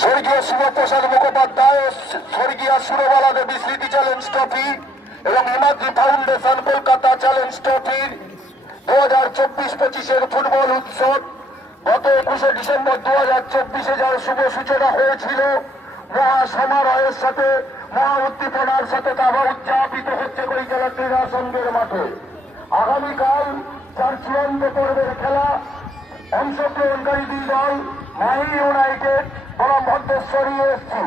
স্বর্গীয় শিবপ্রসাদ মুখোপাধ্যায়, স্বর্গীয় সুরবালা দেবী স্মৃতি চ্যালেঞ্জ ট্রফি এবং হিমাদ্রি ফাউন্ডেশন কলকাতা চ্যালেঞ্জ ট্রফির 2024-25 ফুটবল উৎসব গত 21 ডিসেম্বর 2024 যার শুভ সূচনা হয়েছিল মহা সমারোহের সাথে, মহা উদ্দীপনার সাথে তা উদযাপিত হচ্ছে কৈতলা ক্রীড়া সংঘের মাঠে। আগামীকাল যার চূড়ান্ত পর্বের খেলা, অংশগ্রহণকারী দুই দল মাহি ইউনাইটেড বনাম ভদ্রেশ্বরী এসছি।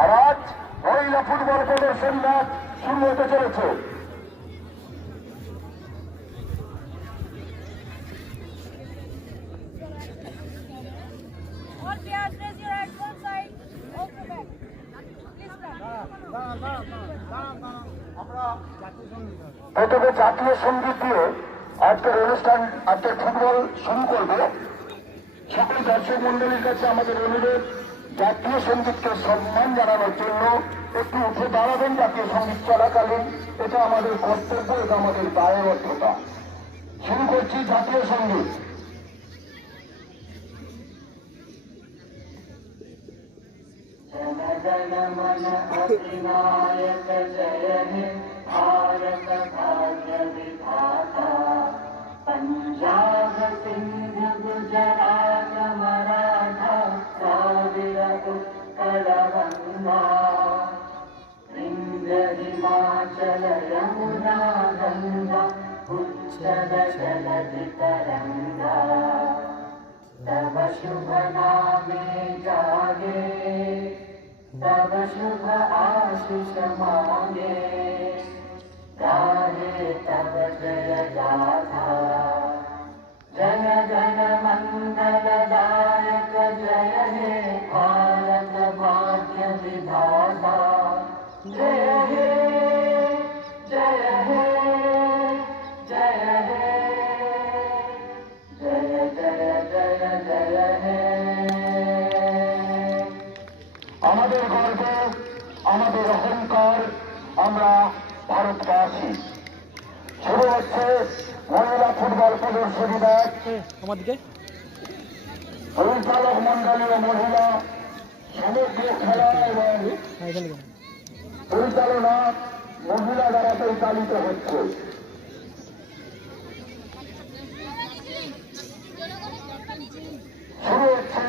আর আজ মহিলা ফুটবল প্রদর্শন ম্যাচ শুরু হতে চলেছে। প্রথমে জাতীয় সঙ্গীত দিয়ে আজকের অনুষ্ঠান, আজকের ফুটবল শুরু করবে। সকল দর্শক মন্ডলীর কাছে আমাদের অনুরোধ, জাতীয় সঙ্গীতকে সম্মান জানানোর জন্য একটু উঠে দাঁড়াবেন জাতীয় সঙ্গীত চলাকালীন। এটা আমাদের কর্তব্য, এটা আমাদের দায়বদ্ধতা। শুরু করছি জাতীয় সঙ্গীত। जन मन अधिनायक जय हे भारत भाग्य विधाता। पंजाब सिंध गुजरात मराठा द्राविड़ उत्कल गंगा। विंध्य हिमाचल यमुना गंगा उच्चल जलधि तरंगा। तब शुभ नामे जागे, तब शुभ आशीष मांगे। गाहे तब जय गाथा, जन जन मंगल दायक जय हे भारत भाग्य विधाता। जय हे जय हे जय हे जय जय जय जय हे। আমাদের গর্ব, আমাদের অহংকার, আমরা ভারতবাসী। শুরু হচ্ছে মহিলা ফুটবল প্রদর্শনী ম্যাচ। পরিচালক মন্ডলী ও মহিলা সমগ্র খেলা এবং পরিচালনা মহিলা দ্বারা পরিচালিত হচ্ছে। শুরু হচ্ছে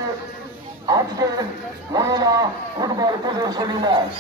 আজকের মহিলা ফুটবল প্রদর্শনী ম্যাচ।